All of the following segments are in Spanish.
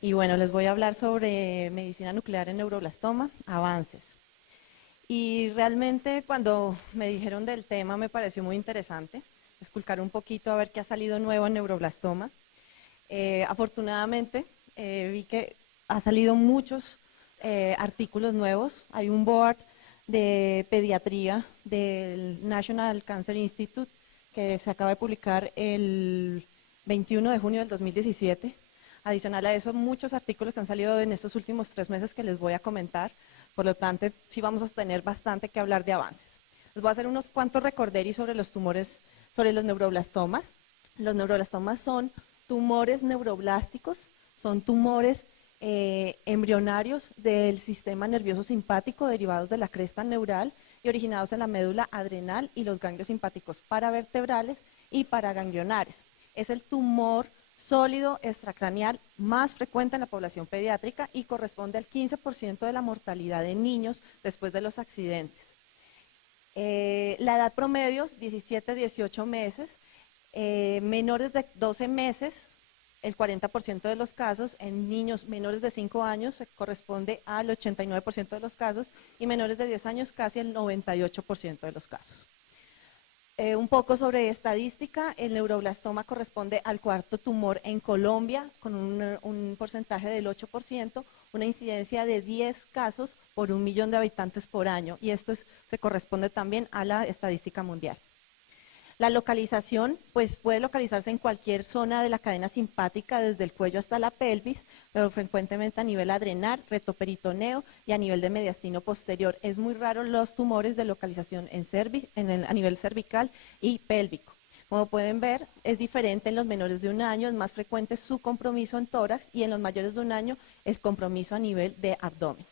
Y bueno, les voy a hablar sobre medicina nuclear en neuroblastoma, avances. Y realmente cuando me dijeron del tema me pareció muy interesante, esculcar un poquito a ver qué ha salido nuevo en neuroblastoma. Afortunadamente vi que ha salido muchos artículos nuevos. Hay un board de pediatría del National Cancer Institute que se acaba de publicar el 21 de junio del 2017. Adicional a eso, muchos artículos que han salido en estos últimos 3 meses que les voy a comentar. Por lo tanto, sí vamos a tener bastante que hablar de avances. Les voy a hacer unos cuantos recorderis sobre los tumores, sobre los neuroblastomas. Los neuroblastomas son tumores neuroblásticos, son tumores embrionarios del sistema nervioso simpático derivados de la cresta neural y originados en la médula adrenal y los ganglios simpáticos paravertebrales y paraganglionares. Es el tumor sólido extracraneal más frecuente en la población pediátrica y corresponde al 15% de la mortalidad de niños después de los accidentes. La edad promedio es 17-18 meses, menores de 12 meses, el 40% de los casos, en niños menores de 5 años se corresponde al 89% de los casos y menores de 10 años casi el 98% de los casos. Un poco sobre estadística, el neuroblastoma corresponde al cuarto tumor en Colombia con un porcentaje del 8%, una incidencia de 10 casos por 1 millón de habitantes por año y esto se corresponde también a la estadística mundial. La localización pues puede localizarse en cualquier zona de la cadena simpática desde el cuello hasta la pelvis, pero frecuentemente a nivel adrenal, retoperitoneo y a nivel de mediastino posterior. Es muy raro los tumores de localización a nivel cervical y pélvico. Como pueden ver, es diferente en los menores de 1 año, es más frecuente su compromiso en tórax y en los mayores de 1 año es compromiso a nivel de abdomen.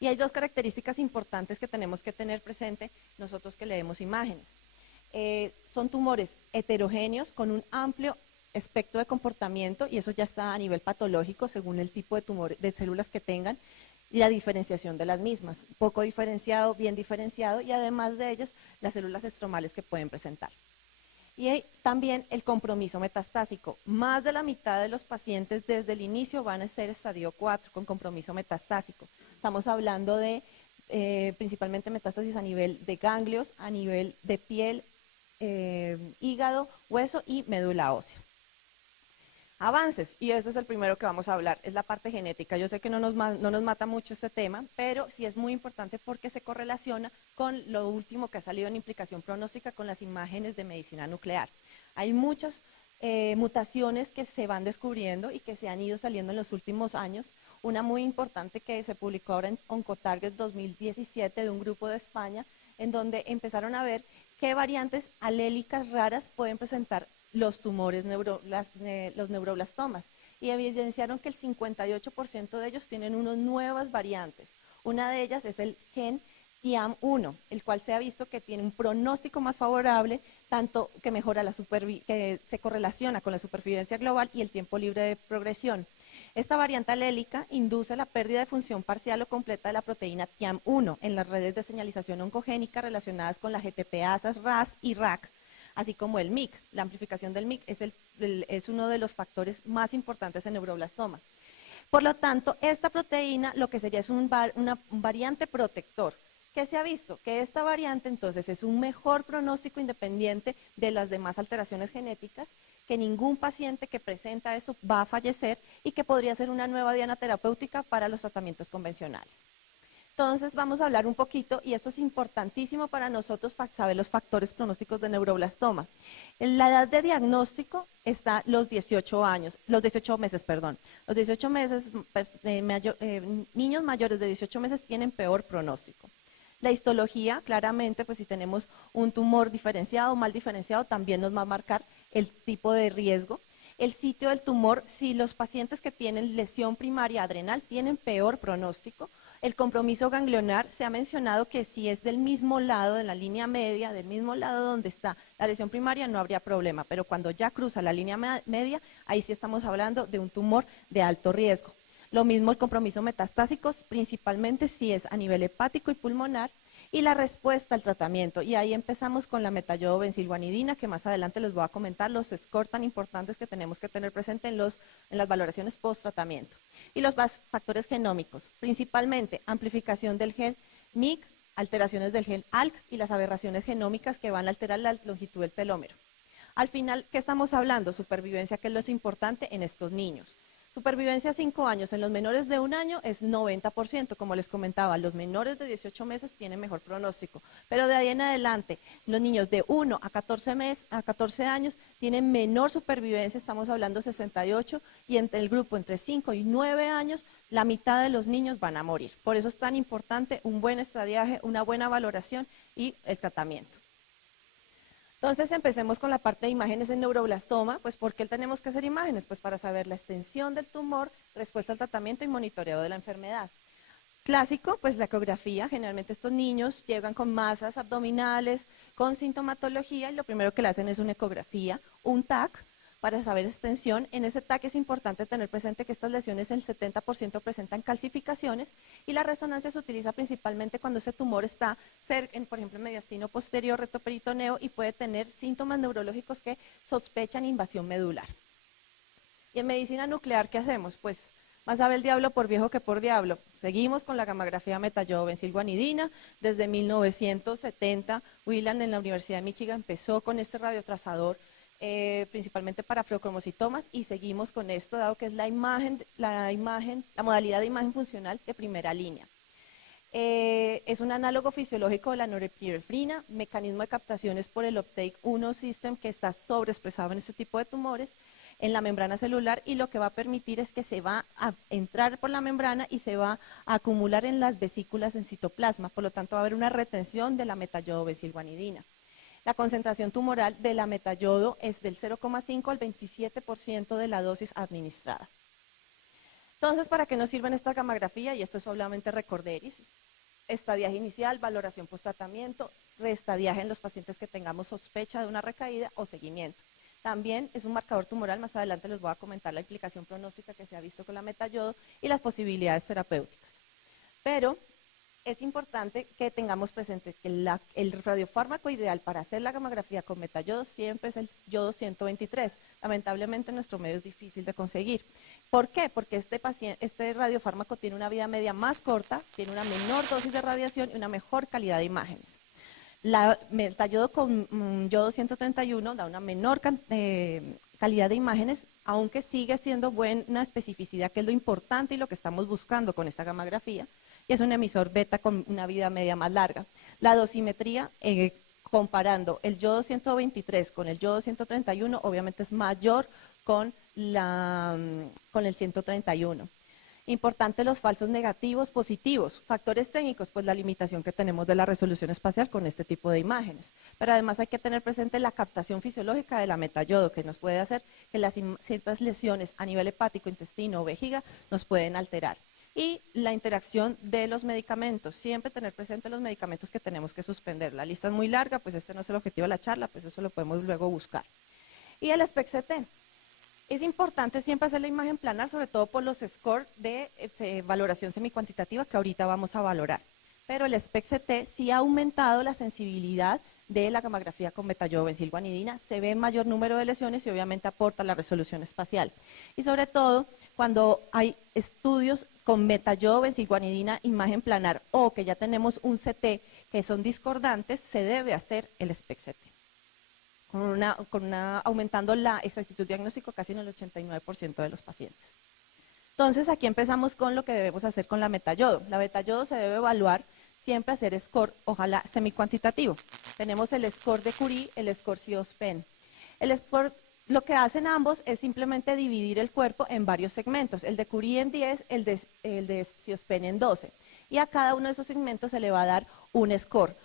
Y hay 2 características importantes que tenemos que tener presente nosotros que leemos imágenes. Son tumores heterogéneos con un amplio espectro de comportamiento y eso ya está a nivel patológico según el tipo de tumor de células que tengan y la diferenciación de las mismas, poco diferenciado, bien diferenciado y además de ellos las células estromales que pueden presentar. Y también el compromiso metastásico, más de la mitad de los pacientes desde el inicio van a ser estadio 4 con compromiso metastásico. Estamos hablando de principalmente metástasis a nivel de ganglios, a nivel de piel, hígado, hueso y médula ósea. Avances, y este es el primero que vamos a hablar, es la parte genética. Yo sé que no nos mata mucho este tema, pero sí es muy importante porque se correlaciona con lo último que ha salido en implicación pronóstica con las imágenes de medicina nuclear. Hay muchas mutaciones que se van descubriendo y que se han ido saliendo en los últimos años. Una muy importante que se publicó ahora en Oncotarget 2017 de un grupo de España, en donde empezaron a ver qué variantes alélicas raras pueden presentar los tumores, los neuroblastomas, y evidenciaron que el 58% de ellos tienen unas nuevas variantes. Una de ellas es el gen TIAM1, el cual se ha visto que tiene un pronóstico más favorable, tanto que mejora que se correlaciona con la supervivencia global y el tiempo libre de progresión. Esta variante alélica induce la pérdida de función parcial o completa de la proteína TIAM1 en las redes de señalización oncogénica relacionadas con la GTPasas, RAS y RAC, así como el MYC. La amplificación del MYC es uno de los factores más importantes en neuroblastoma. Por lo tanto, esta proteína lo que sería es un variante protector. ¿Qué se ha visto? Que esta variante entonces es un mejor pronóstico independiente de las demás alteraciones genéticas, que ningún paciente que presenta eso va a fallecer y que podría ser una nueva diana terapéutica para los tratamientos convencionales. Entonces vamos a hablar un poquito, y esto es importantísimo para nosotros saber los factores pronósticos de neuroblastoma. En la edad de diagnóstico está los 18 meses. Los 18 meses, niños mayores de 18 meses tienen peor pronóstico. La histología, claramente, pues si tenemos un tumor diferenciado o mal diferenciado, también nos va a marcar el tipo de riesgo. El sitio del tumor, si los pacientes que tienen lesión primaria adrenal tienen peor pronóstico. El compromiso ganglionar, se ha mencionado que si es del mismo lado, de la línea media, del mismo lado donde está la lesión primaria, no habría problema, pero cuando ya cruza la línea media, ahí sí estamos hablando de un tumor de alto riesgo. Lo mismo el compromiso metastásico, principalmente si es a nivel hepático y pulmonar, y la respuesta al tratamiento. Y ahí empezamos con la metayodo-benzilguanidina, que más adelante les voy a comentar los scores tan importantes que tenemos que tener presente en las valoraciones post-tratamiento. Y los factores genómicos, principalmente amplificación del gen MYC, alteraciones del gen ALK y las aberraciones genómicas que van a alterar la longitud del telómero. Al final, ¿qué estamos hablando? Supervivencia, que es lo importante en estos niños. Supervivencia a 5 años, en los menores de 1 año es 90%, como les comentaba, los menores de 18 meses tienen mejor pronóstico, pero de ahí en adelante, los niños de 1 a 14 años tienen menor supervivencia, estamos hablando 68, y entre el grupo entre 5 y 9 años, la mitad de los niños van a morir. Por eso es tan importante un buen estadiaje, una buena valoración y el tratamiento. Entonces empecemos con la parte de imágenes en neuroblastoma. Pues ¿por qué tenemos que hacer imágenes? Pues para saber la extensión del tumor, respuesta al tratamiento y monitoreo de la enfermedad. Clásico, pues la ecografía. Generalmente estos niños llegan con masas abdominales, con sintomatología, y lo primero que le hacen es una ecografía, un TAC, para saber extensión. En ese TAC es importante tener presente que estas lesiones, el 70% presentan calcificaciones, y la resonancia se utiliza principalmente cuando ese tumor está cerca, por ejemplo, en mediastino posterior, retoperitoneo, y puede tener síntomas neurológicos que sospechan invasión medular. Y en medicina nuclear, ¿qué hacemos? Pues más sabe el diablo por viejo que por diablo. Seguimos con la gammagrafía metayodo-benzilguanidina. Desde 1970, Whelan en la Universidad de Michigan empezó con este radiotrazador, principalmente para feocromocitomas, y seguimos con esto, dado que es la modalidad de imagen funcional de primera línea. Es un análogo fisiológico de la norepinefrina, mecanismo de captación es por el uptake 1 system, que está sobreexpresado en este tipo de tumores en la membrana celular, y lo que va a permitir es que se va a entrar por la membrana y se va a acumular en las vesículas en citoplasma, por lo tanto va a haber una retención de la metayodo-benzilguanidina. La concentración tumoral de la metayodo es del 0,5 al 27% de la dosis administrada. Entonces, ¿para qué nos sirve esta gammagrafía? Y esto es solamente recorderis. Estadiaje inicial, valoración post-tratamiento, reestadiaje en los pacientes que tengamos sospecha de una recaída o seguimiento. También es un marcador tumoral, más adelante les voy a comentar la implicación pronóstica que se ha visto con la metayodo y las posibilidades terapéuticas. Pero es importante que tengamos presente que el radiofármaco ideal para hacer la gammagrafía con metayodo siempre es el yodo 123. Lamentablemente en nuestro medio es difícil de conseguir. ¿Por qué? Porque este radiofármaco tiene una vida media más corta, tiene una menor dosis de radiación y una mejor calidad de imágenes. La metayodo con yodo 131 da una menor calidad de imágenes, aunque sigue siendo buena especificidad, que es lo importante y lo que estamos buscando con esta gammagrafía, y es un emisor beta con una vida media más larga. La dosimetría, comparando el yodo 123 con el yodo 131, obviamente es mayor con el 131. Importante los falsos negativos, positivos. Factores técnicos, pues la limitación que tenemos de la resolución espacial con este tipo de imágenes. Pero además hay que tener presente la captación fisiológica de la metayodo, que nos puede hacer que ciertas lesiones a nivel hepático, intestino o vejiga nos pueden alterar. Y la interacción de los medicamentos, siempre tener presente los medicamentos que tenemos que suspender. La lista es muy larga, pues este no es el objetivo de la charla, pues eso lo podemos luego buscar. Y el SPECT-CT. Es importante siempre hacer la imagen planar, sobre todo por los scores de valoración semicuantitativa que ahorita vamos a valorar. Pero el SPECT-CT sí ha aumentado la sensibilidad de la gammagrafía con metayodo-benzilguanidina, se ve mayor número de lesiones y obviamente aporta la resolución espacial. Y sobre todo, cuando hay estudios con metayodo-benzilguanidina, imagen planar, o que ya tenemos un CT que son discordantes, se debe hacer el SPECT-CT. Aumentando la exactitud diagnóstico casi en el 89% de los pacientes. Entonces, aquí empezamos con lo que debemos hacer con la metayodo. La metayodo se debe evaluar, siempre hacer score, ojalá semicuantitativo. Tenemos el score de Curie, el score CIOSPEN. El score, lo que hacen ambos es simplemente dividir el cuerpo en varios segmentos. El de Curie en 10, el de CIOSPEN en 12. Y a cada uno de esos segmentos se le va a dar un score.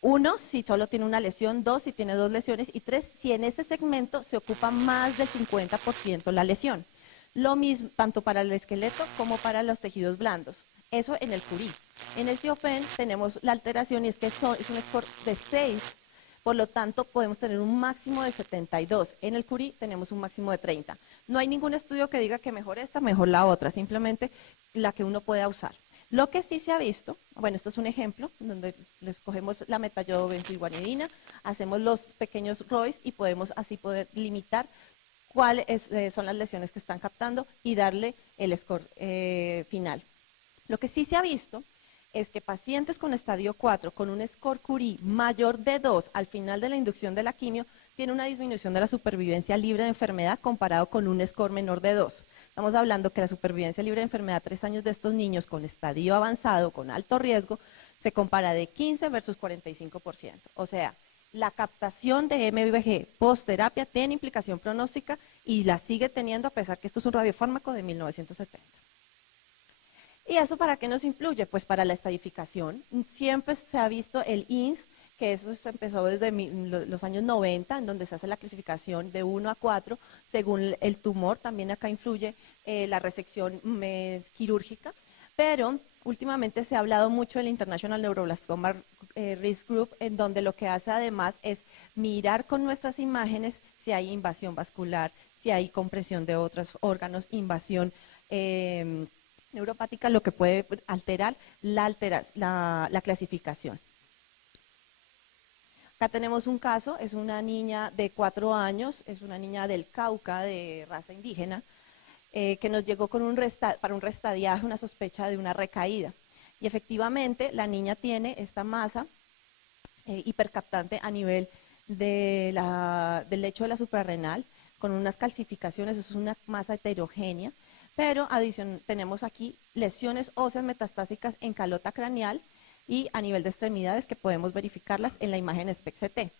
1, si solo tiene una lesión, 2, si tiene 2 lesiones, y 3, si en ese segmento se ocupa más del 50% la lesión. Lo mismo, tanto para el esqueleto como para los tejidos blandos. Eso en el Curie. En el CIOSPEN tenemos la alteración y es que es un score de 6 Por lo tanto, podemos tener un máximo de 72. En el Curie tenemos un máximo de 30. No hay ningún estudio que diga que mejor esta, mejor la otra, simplemente la que uno pueda usar. Lo que sí se ha visto, bueno, esto es un ejemplo, donde les cogemos la metayodobenzoilguanidina, hacemos los pequeños ROIs y podemos así poder limitar cuáles son las lesiones que están captando y darle el score final. Lo que sí se ha visto es que pacientes con estadio 4 con un score Curie mayor de 2 al final de la inducción de la quimio tiene una disminución de la supervivencia libre de enfermedad comparado con un score menor de 2. Estamos hablando que la supervivencia libre de enfermedad 3 años de estos niños con estadio avanzado, con alto riesgo, se compara de 15 versus 45%. O sea, la captación de MVG post-terapia tiene implicación pronóstica y la sigue teniendo a pesar que esto es un radiofármaco de 1970. ¿Y eso para qué nos influye? Pues para la estadificación. Siempre se ha visto el INS, que eso se empezó desde los años 90, en donde se hace la clasificación de 1 a 4, según el tumor. También acá influye la resección quirúrgica, pero últimamente se ha hablado mucho del International Neuroblastoma Risk Group, en donde lo que hace además es mirar con nuestras imágenes si hay invasión vascular, si hay compresión de otros órganos, invasión neuropática, lo que puede alterar la clasificación. Acá tenemos un caso, es una niña de 4 años, es una niña del Cauca, de raza indígena, que nos llegó con para un restadiaje, una sospecha de una recaída. Y efectivamente la niña tiene esta masa hipercaptante a nivel del lecho de la suprarrenal, con unas calcificaciones, eso es una masa heterogénea, pero tenemos aquí lesiones óseas metastásicas en calota craneal y a nivel de extremidades que podemos verificarlas en la imagen SPECT-CT.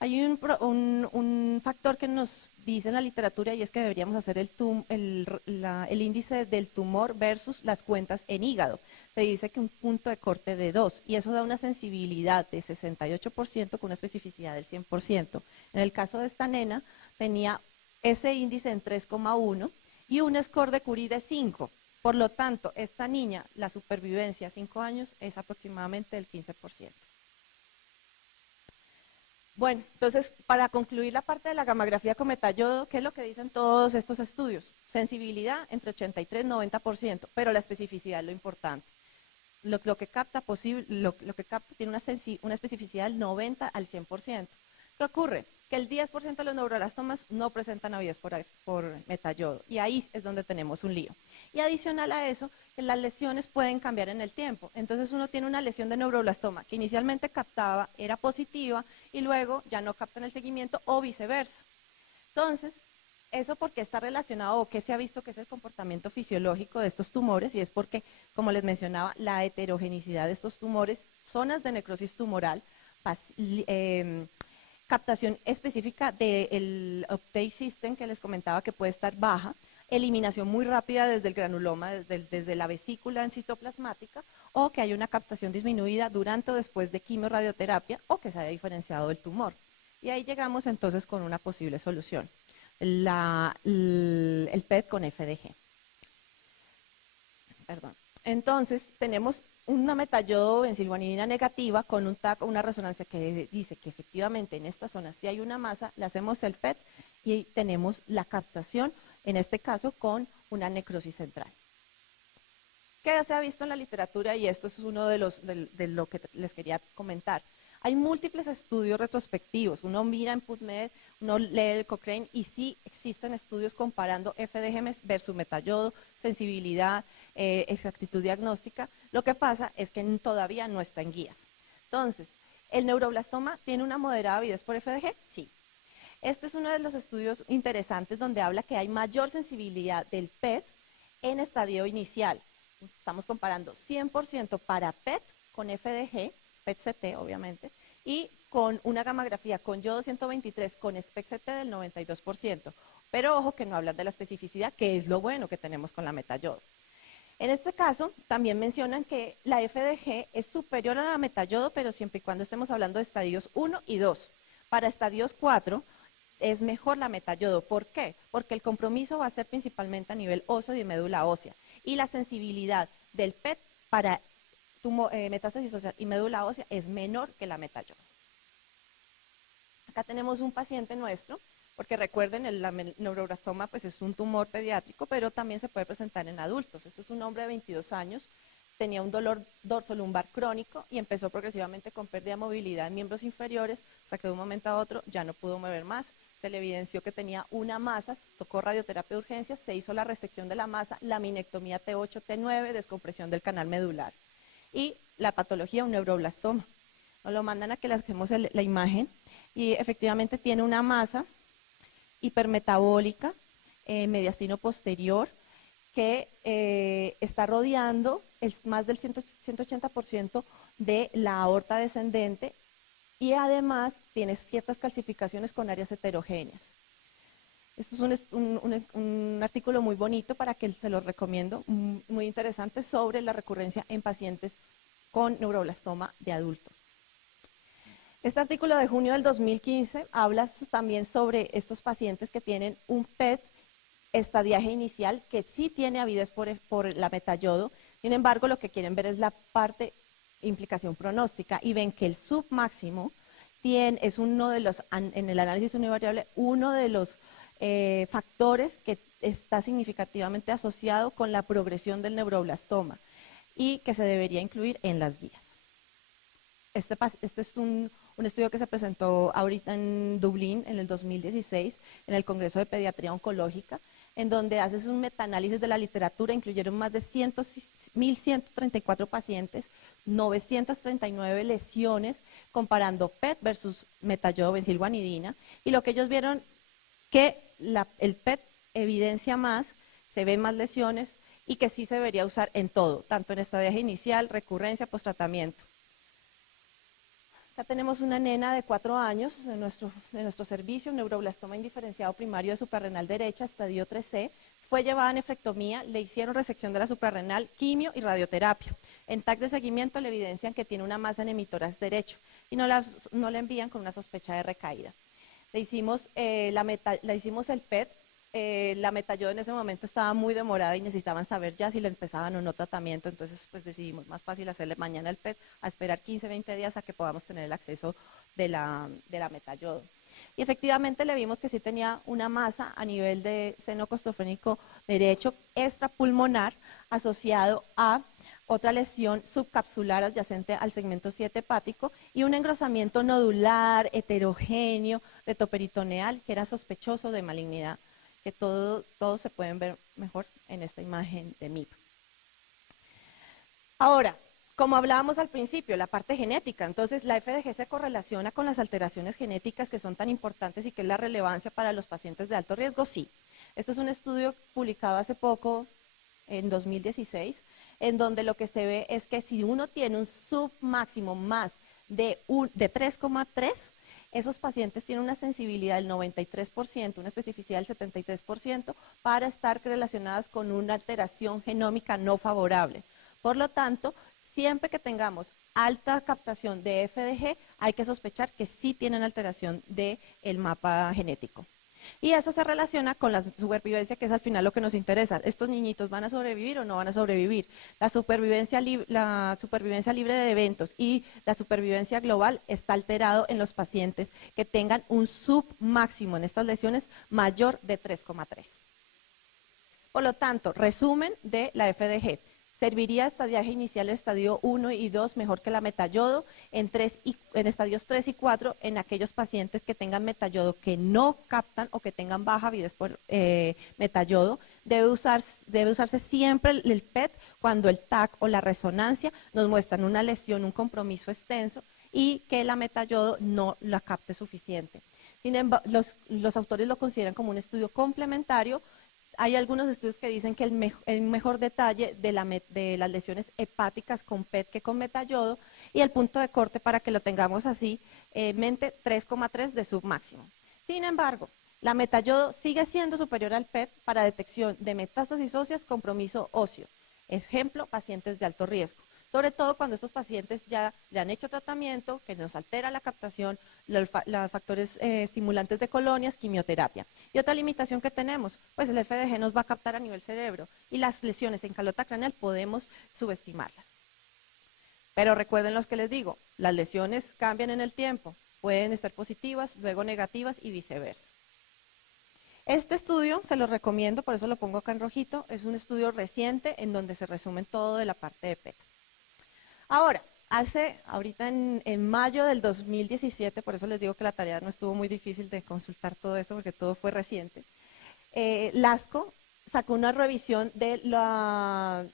Hay un factor que nos dice en la literatura y es que deberíamos hacer el índice del tumor versus las cuentas en hígado. Se dice que un punto de corte de 2 y eso da una sensibilidad de 68% con una especificidad del 100%. En el caso de esta nena tenía ese índice en 3,1 y un score de Curie de 5. Por lo tanto, esta niña, la supervivencia a 5 años es aproximadamente del 15%. Bueno, entonces, para concluir la parte de la gammagrafía con metayodo, ¿qué es lo que dicen todos estos estudios? Sensibilidad entre 83 y 90%, pero la especificidad es lo importante. Lo que capta tiene una especificidad del 90 al 100%. ¿Qué ocurre? Que el 10% de los neuroblastomas no presentan avidez por metayodo y ahí es donde tenemos un lío. Y adicional a eso, que las lesiones pueden cambiar en el tiempo. Entonces uno tiene una lesión de neuroblastoma que inicialmente captaba, era positiva y luego ya no capta en el seguimiento o viceversa. Entonces, eso porque está relacionado o que se ha visto que es el comportamiento fisiológico de estos tumores y es porque, como les mencionaba, la heterogenicidad de estos tumores, zonas de necrosis tumoral, captación específica del uptake system que les comentaba que puede estar baja, eliminación muy rápida desde el granuloma, desde la vesícula citoplasmática, o que hay una captación disminuida durante o después de quimioradioterapia o que se haya diferenciado del tumor. Y ahí llegamos entonces con una posible solución, el PET con FDG. Perdón. Entonces tenemos una metayodobenzoilguanidina negativa con un TAC o una resonancia que dice que efectivamente en esta zona sí hay una masa, le hacemos el PET y tenemos la captación, en este caso con una necrosis central. ¿Qué se ha visto en la literatura? Y esto es uno de lo que les quería comentar. Hay múltiples estudios retrospectivos, uno mira en PubMed, uno lee el Cochrane y sí existen estudios comparando FDG versus metayodo, sensibilidad, exactitud diagnóstica. Lo que pasa es que todavía no está en guías. Entonces, ¿el neuroblastoma tiene una moderada avidez por FDG? Sí. Este es uno de los estudios interesantes donde habla que hay mayor sensibilidad del PET en estadio inicial. Estamos comparando 100% para PET con FDG, PET-CT obviamente, y con una gammagrafía con yodo 123 con SPECT-CT del 92%. Pero ojo que no hablan de la especificidad, que es lo bueno que tenemos con la metayodo. En este caso, también mencionan que la FDG es superior a la metayodo, pero siempre y cuando estemos hablando de estadios 1 y 2. Para estadios 4 es mejor la metayodo. ¿Por qué? Porque el compromiso va a ser principalmente a nivel óseo y de médula ósea. Y la sensibilidad del PET para metástasis ósea y médula ósea es menor que la metayodo. Acá tenemos un paciente nuestro, porque recuerden, el neuroblastoma pues es un tumor pediátrico, pero también se puede presentar en adultos. Esto es un hombre de 22 años, tenía un dolor dorsolumbar crónico y empezó progresivamente con pérdida de movilidad en miembros inferiores, hasta que de un momento a otro ya no pudo mover más. Se le evidenció que tenía una masa, tocó radioterapia de urgencia, se hizo la resección de la masa, laminectomía T8, T9, descompresión del canal medular. Y la patología, un neuroblastoma. Nos lo mandan a que le hagamos la imagen y efectivamente tiene una masa hipermetabólica, mediastino posterior, que está rodeando más del 180% de la aorta descendente y además tiene ciertas calcificaciones con áreas heterogéneas. Esto es un artículo muy bonito para que se los recomiendo, muy interesante sobre la recurrencia en pacientes con neuroblastoma de adultos. Este artículo de junio del 2015 habla también sobre estos pacientes que tienen un PET estadiaje inicial que sí tiene avidez por la metayodo, sin embargo lo que quieren ver es la parte implicación pronóstica y ven que el submáximo es uno de los, en el análisis univariable, uno de los factores que está significativamente asociado con la progresión del neuroblastoma y que se debería incluir en las guías. Este es un estudio que se presentó ahorita en Dublín en el 2016 en el Congreso de Pediatría Oncológica, en donde haces un metaanálisis de la literatura, incluyeron más de 1.134 pacientes, 939 lesiones, comparando PET versus metayodobencilguanidina, y lo que ellos vieron que el PET evidencia más, se ven más lesiones y que sí se debería usar en todo, tanto en estadiaje inicial, recurrencia, posttratamiento. Acá tenemos una nena de 4 años de nuestro servicio, un neuroblastoma indiferenciado primario de suprarrenal derecha, estadio 3C, fue llevada a nefrectomía, le hicieron resección de la suprarrenal, quimio y radioterapia. En TAC de seguimiento le evidencian que tiene una masa en emitoras derecho y no la envían con una sospecha de recaída. Le hicimos el PET, la metayodo en ese momento estaba muy demorada y necesitaban saber ya si le empezaban o no tratamiento, entonces pues decidimos más fácil hacerle mañana el PET, a esperar 15, 20 días a que podamos tener el acceso de la metayodo. Y efectivamente le vimos que sí tenía una masa a nivel de seno costofrénico derecho extrapulmonar asociado a otra lesión subcapsular adyacente al segmento 7 hepático y un engrosamiento nodular, heterogéneo, retoperitoneal, que era sospechoso de malignidad, que todos se pueden ver mejor en esta imagen de MIP. Ahora, como hablábamos al principio, la parte genética, entonces la FDG se correlaciona con las alteraciones genéticas que son tan importantes y que es la relevancia para los pacientes de alto riesgo, sí. Este es un estudio publicado hace poco, en 2016, en donde lo que se ve es que si uno tiene un submáximo más de 3,3, esos pacientes tienen una sensibilidad del 93%, una especificidad del 73% para estar relacionadas con una alteración genómica no favorable. Por lo tanto, siempre que tengamos alta captación de FDG, hay que sospechar que sí tienen alteración del mapa genético. Y eso se relaciona con la supervivencia, que es al final lo que nos interesa. ¿Estos niñitos van a sobrevivir o no van a sobrevivir? La supervivencia libre de eventos y la supervivencia global está alterado en los pacientes que tengan un submáximo en estas lesiones mayor de 3,3. Por lo tanto, resumen de la FDG. Serviría estadiaje inicial, estadio 1 y 2, mejor que la metayodo, en estadios 3 y 4, en aquellos pacientes que tengan metayodo que no captan o que tengan baja avidez por metayodo. Debe usarse siempre el PET cuando el TAC o la resonancia nos muestran una lesión, un compromiso extenso y que la metayodo no la capte suficiente. Sin embargo, los autores lo consideran como un estudio complementario. Hay algunos estudios que dicen que el mejor detalle de las lesiones hepáticas con PET que con metayodo, y el punto de corte para que lo tengamos así, mente 3,3 de submáximo. Sin embargo, la metayodo sigue siendo superior al PET para detección de metástasis óseas, compromiso óseo. Ejemplo, pacientes de alto riesgo. Sobre todo cuando estos pacientes ya le han hecho tratamiento, que nos altera la captación, los factores estimulantes de colonias, quimioterapia. Y otra limitación que tenemos, pues el FDG nos va a captar a nivel cerebro y las lesiones en calota craneal podemos subestimarlas. Pero recuerden lo que les digo, las lesiones cambian en el tiempo. pueden estar positivas, luego negativas y viceversa. Este estudio se los recomiendo, por eso lo pongo acá en rojito, es un estudio reciente en donde se resume todo de la parte de PET. Ahora, ahorita en mayo del 2017, por eso les digo que la tarea no estuvo muy difícil de consultar todo esto porque todo fue reciente, LASCO sacó una revisión de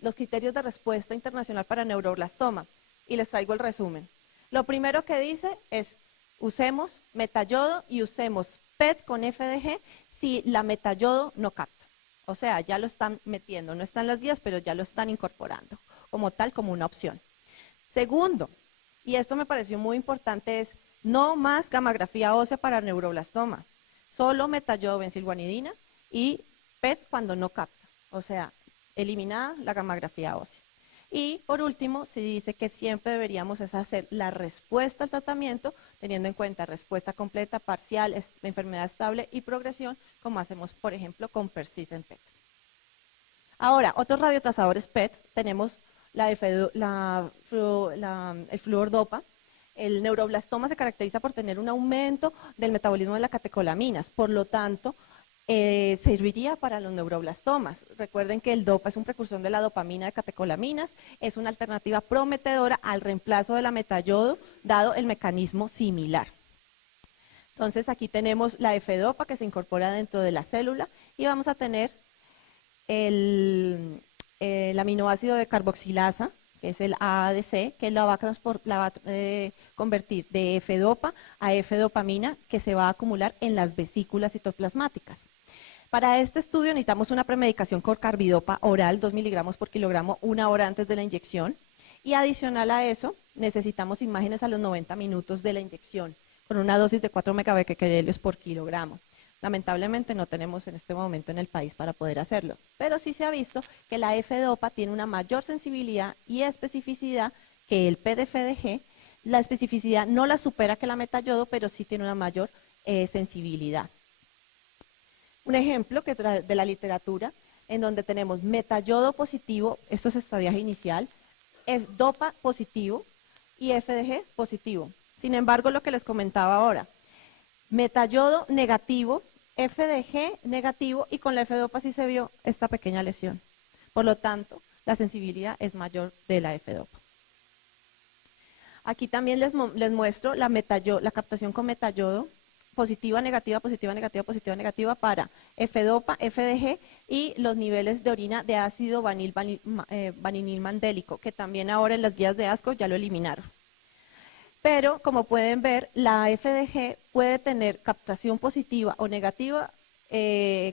los criterios de respuesta internacional para neuroblastoma y les traigo el resumen. Lo primero que dice es, usemos metayodo y usemos PET con FDG si la metayodo no capta. O sea, ya lo están metiendo, no están las guías, pero ya lo están incorporando como tal, como una opción. Segundo, y esto me pareció muy importante, es no más gammagrafía ósea para neuroblastoma, solo metayodo benzilguanidina y PET cuando no capta, o sea, eliminada la gammagrafía ósea. Y por último, se dice que siempre deberíamos hacer la respuesta al tratamiento, teniendo en cuenta respuesta completa, parcial, enfermedad estable y progresión, como hacemos, por ejemplo, con Persistent PET. Ahora, otros radiotrazadores PET, tenemos el fluordopa. El neuroblastoma se caracteriza por tener un aumento del metabolismo de las catecolaminas, por lo tanto, serviría para los neuroblastomas. Recuerden que el DOPA es un precursor de la dopamina de catecolaminas, es una alternativa prometedora al reemplazo de la metayodo, dado el mecanismo similar. Entonces aquí tenemos la F-DOPA que se incorpora dentro de la célula y vamos a tener el aminoácido de carboxilasa, que es el AADC, que la va a convertir de F-DOPA a F-dopamina, que se va a acumular en las vesículas citoplasmáticas. Para este estudio necesitamos una premedicación con carbidopa oral, 2 miligramos por kilogramo, 1 hora antes de la inyección. Y adicional a eso, necesitamos imágenes a los 90 minutos de la inyección, con una dosis de 4 megabecquerelios por kilogramo. Lamentablemente no tenemos en este momento en el país para poder hacerlo, pero sí se ha visto que la F-DOPA tiene una mayor sensibilidad y especificidad que el PDFDG. La especificidad no la supera que la metayodo, pero sí tiene una mayor sensibilidad. Un ejemplo de la literatura, en donde tenemos metayodo positivo, esto es estadiaje inicial, DOPA positivo y FDG positivo. Sin embargo, lo que les comentaba ahora, metayodo negativo, FDG negativo y con la F-DOPA sí se vio esta pequeña lesión. Por lo tanto, la sensibilidad es mayor de la F-DOPA. Aquí también les muestro la captación con metayodo, positiva, negativa, positiva, negativa, positiva, negativa para F-DOPA, FDG y los niveles de orina de ácido vaninilmandélico, que también ahora en las guías de ASCO ya lo eliminaron. Pero, como pueden ver, la FDG puede tener captación positiva o negativa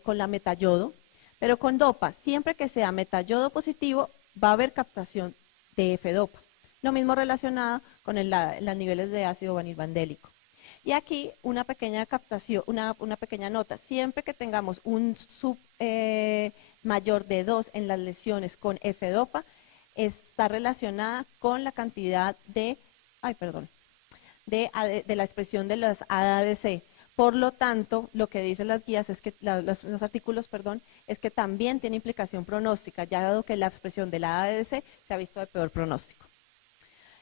con la metayodo, pero con DOPA, siempre que sea metayodo positivo, va a haber captación de F-DOPA. Lo mismo relacionado con los niveles de ácido vanilmandélico. Y aquí una pequeña captación, una pequeña nota, siempre que tengamos un sub mayor de 2 en las lesiones con F-DOPA, está relacionada con la cantidad de la expresión de los ADC. Por lo tanto, lo que dicen las guías es que los artículos, es que también tiene implicación pronóstica, ya dado que la expresión de la ADC se ha visto de peor pronóstico.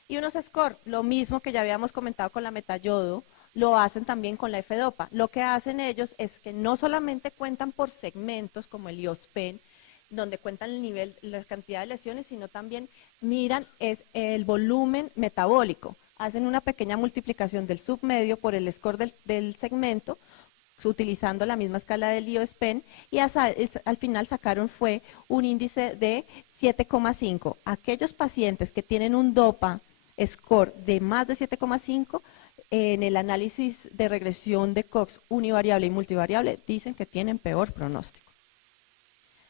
Y unos score, lo mismo que ya habíamos comentado con la metayodo, lo hacen también con la F-DOPA. Lo que hacen ellos es que no solamente cuentan por segmentos como el IOSPEN, donde cuentan el nivel, la cantidad de lesiones, sino también miran el volumen metabólico. Hacen una pequeña multiplicación del submedio por el score del segmento, utilizando la misma escala del IOSPEN, y al final sacaron fue un índice de 7,5. Aquellos pacientes que tienen un DOPA score de más de 7,5, en el análisis de regresión de Cox univariable y multivariable, dicen que tienen peor pronóstico.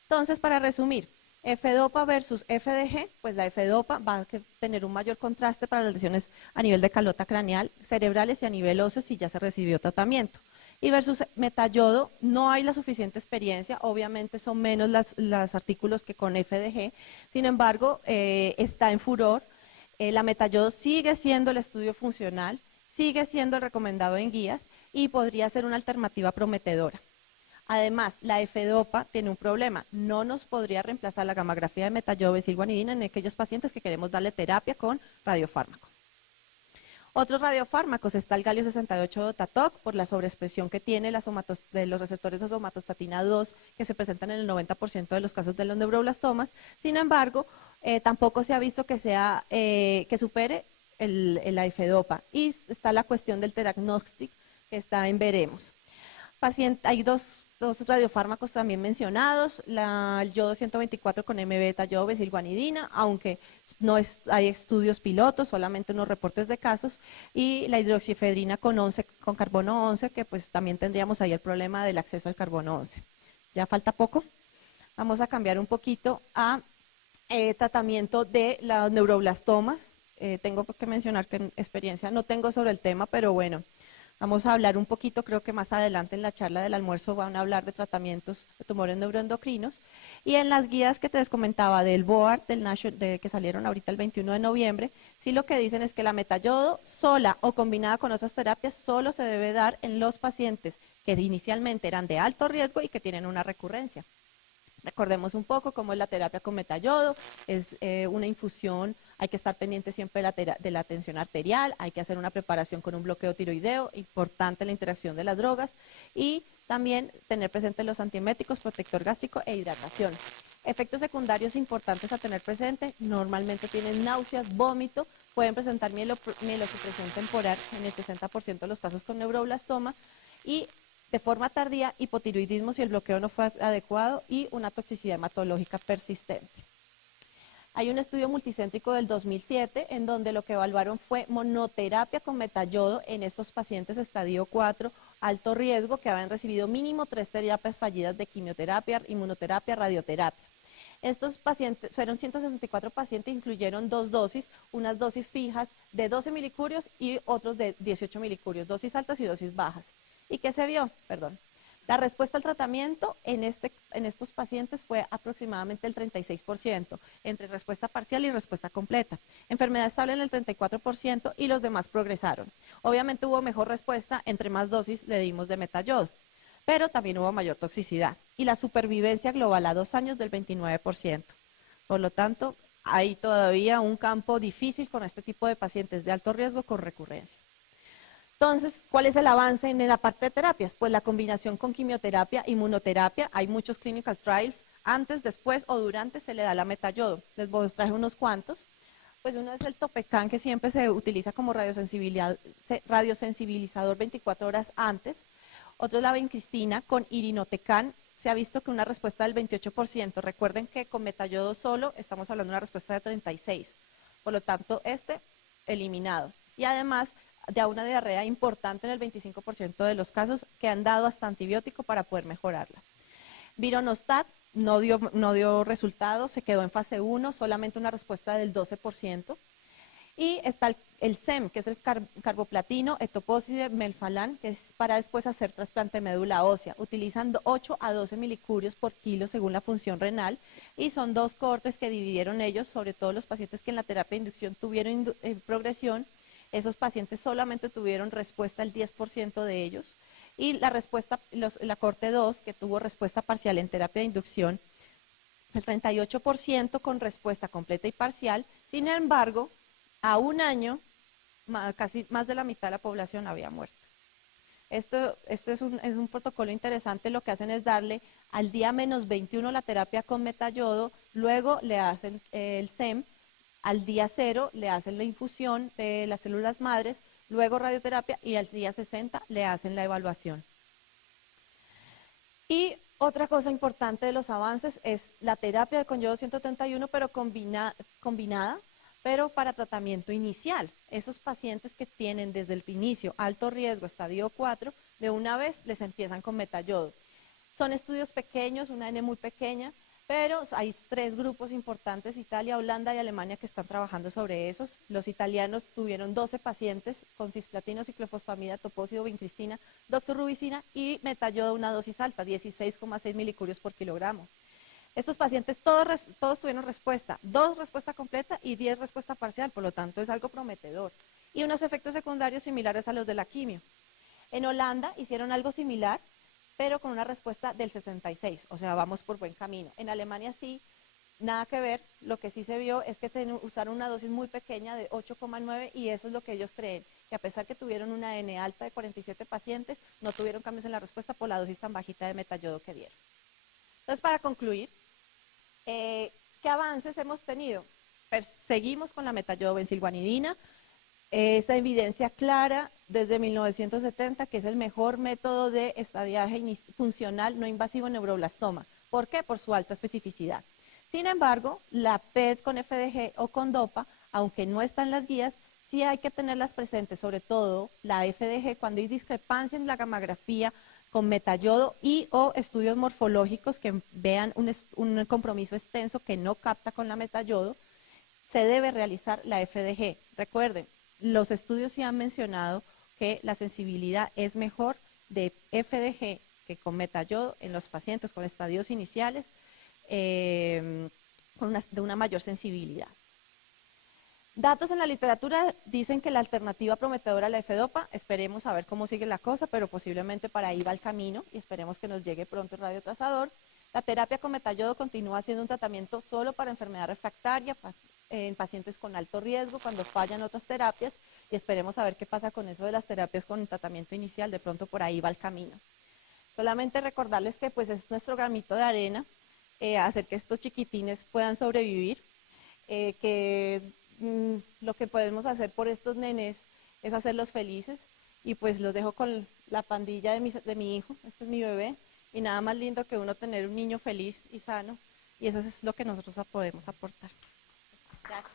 Entonces, para resumir, F-DOPA versus FDG, pues la F-DOPA va a tener un mayor contraste para las lesiones a nivel de calota craneal, cerebrales y a nivel óseo si ya se recibió tratamiento. Y versus metayodo, no hay la suficiente experiencia, obviamente son menos los artículos que con FDG, sin embargo, está en furor. La metayodo sigue siendo el estudio funcional, sigue siendo el recomendado en guías y podría ser una alternativa prometedora. Además, la F-DOPA tiene un problema, no nos podría reemplazar la gammagrafía de metayodo benzilguanidina en aquellos pacientes que queremos darle terapia con radiofármaco. Otros radiofármacos, está el galio 68 Dotatoc, por la sobreexpresión que tiene de los receptores de somatostatina 2, que se presentan en el 90% de los casos de los neuroblastomas. Sin embargo, tampoco se ha visto que que supere la F-dopa. Y está la cuestión del teragnostic, que está en veremos. Hay dos radiofármacos también mencionados, el yodo 124 con M-beta, yodo besilguanidina, aunque hay estudios pilotos, solamente unos reportes de casos, y la hidroxifedrina con carbono 11, que pues también tendríamos ahí el problema del acceso al carbono 11. Ya falta poco. Vamos a cambiar un poquito a tratamiento de los neuroblastomas. Tengo que mencionar que en experiencia no tengo sobre el tema, pero bueno, vamos a hablar un poquito, creo que más adelante en la charla del almuerzo van a hablar de tratamientos de tumores neuroendocrinos. Y en las guías que te les comentaba del BOARD, que salieron ahorita el 21 de noviembre, sí lo que dicen es que la metayodo sola o combinada con otras terapias solo se debe dar en los pacientes que inicialmente eran de alto riesgo y que tienen una recurrencia. Recordemos un poco cómo es la terapia con metayodo, es una infusión, hay que estar pendiente siempre de la tensión arterial, hay que hacer una preparación con un bloqueo tiroideo, importante la interacción de las drogas, y también tener presente los antieméticos, protector gástrico e hidratación. Efectos secundarios importantes a tener presente, normalmente tienen náuseas, vómito, pueden presentar mielosupresión temporal en el 60% de los casos con neuroblastoma, y de forma tardía, hipotiroidismo si el bloqueo no fue adecuado y una toxicidad hematológica persistente. Hay un estudio multicéntrico del 2007 en donde lo que evaluaron fue monoterapia con metayodo en estos pacientes estadio 4, alto riesgo, que habían recibido mínimo 3 terapias fallidas de quimioterapia, inmunoterapia, radioterapia. Estos pacientes, fueron 164 pacientes, incluyeron 2 dosis, unas dosis fijas de 12 milicurios y otros de 18 milicurios, dosis altas y dosis bajas. ¿Y qué se vio? La respuesta al tratamiento en estos pacientes fue aproximadamente el 36%, entre respuesta parcial y respuesta completa. Enfermedad estable en el 34% y los demás progresaron. Obviamente hubo mejor respuesta, entre más dosis le dimos de metayodo, pero también hubo mayor toxicidad. Y la supervivencia global a 2 años del 29%. Por lo tanto, hay todavía un campo difícil con este tipo de pacientes de alto riesgo con recurrencia. Entonces, ¿cuál es el avance en la parte de terapias? Pues la combinación con quimioterapia, inmunoterapia, hay muchos clinical trials, antes, después o durante se le da la metayodo. Les traje unos cuantos. Pues uno es el Topecan, que siempre se utiliza como radiosensibilizador 24 horas antes. Otro es la vincristina con irinotecan. Se ha visto que una respuesta del 28%. Recuerden que con metayodo solo estamos hablando de una respuesta de 36%. Por lo tanto, eliminado. Y además, de una diarrea importante en el 25% de los casos que han dado hasta antibiótico para poder mejorarla. Vironostat no dio resultados, se quedó en fase 1, solamente una respuesta del 12%. Y está el SEM, que es el carboplatino, etopóside, melfalán, que es para después hacer trasplante de médula ósea. Utilizan 8 a 12 milicurios por kilo según la función renal, y son 2 cohortes que dividieron ellos, sobre todo los pacientes que en la terapia de inducción tuvieron progresión. Esos pacientes solamente tuvieron respuesta el 10% de ellos, y la cohorte 2, que tuvo respuesta parcial en terapia de inducción, el 38% con respuesta completa y parcial. Sin embargo, a un año, casi más de la mitad de la población había muerto. Esto es un protocolo interesante. Lo que hacen es darle al día menos 21 la terapia con metayodo, luego le hacen el SEM, al día 0 le hacen la infusión de las células madres, luego radioterapia, y al día 60 le hacen la evaluación. Y otra cosa importante de los avances es la terapia con yodo 131, pero combinada, pero para tratamiento inicial. Esos pacientes que tienen desde el inicio alto riesgo, estadio 4, de una vez les empiezan con metayodo. Son estudios pequeños, una N muy pequeña, pero hay 3 grupos importantes, Italia, Holanda y Alemania, que están trabajando sobre esos. Los italianos tuvieron 12 pacientes con cisplatino, ciclofosfamida, topósido, vincristina, doxorubicina y metayodo, una dosis alta, 16,6 milicurios por kilogramo. Estos pacientes todos tuvieron respuesta, 2 respuesta completa y 10 respuesta parcial, por lo tanto es algo prometedor. Y unos efectos secundarios similares a los de la quimio. En Holanda hicieron algo similar, pero con una respuesta del 66, o sea, vamos por buen camino. En Alemania sí, nada que ver, lo que sí se vio es que usaron una dosis muy pequeña de 8,9 y eso es lo que ellos creen, que a pesar que tuvieron una N alta de 47 pacientes, no tuvieron cambios en la respuesta por la dosis tan bajita de metayodo que dieron. Entonces, para concluir, ¿qué avances hemos tenido? Seguimos con la metayodobensilguanidina, esa evidencia clara desde 1970 que es el mejor método de estadiaje funcional no invasivo en neuroblastoma. ¿Por qué? Por su alta especificidad. Sin embargo, la PET con FDG o con DOPA, aunque no están en las guías, sí hay que tenerlas presentes, sobre todo la FDG cuando hay discrepancia en la gamografía con metayodo y o estudios morfológicos que vean un compromiso extenso que no capta con la metayodo, se debe realizar la FDG. Recuerden, los estudios sí han mencionado que la sensibilidad es mejor de FDG que con metayodo en los pacientes con estadios iniciales de una mayor sensibilidad. Datos en la literatura dicen que la alternativa prometedora a la F-Dopa, esperemos a ver cómo sigue la cosa, pero posiblemente para ahí va el camino y esperemos que nos llegue pronto el radiotrazador. La terapia con metayodo continúa siendo un tratamiento solo para enfermedad refractaria, en pacientes con alto riesgo, cuando fallan otras terapias, y esperemos a ver qué pasa con eso de las terapias con tratamiento inicial, de pronto por ahí va el camino. Solamente recordarles que pues es nuestro granito de arena, hacer que estos chiquitines puedan sobrevivir, que lo que podemos hacer por estos nenes es hacerlos felices, y pues los dejo con la pandilla de mi hijo, este es mi bebé, y nada más lindo que uno tener un niño feliz y sano, y eso es lo que nosotros podemos aportar. Gracias.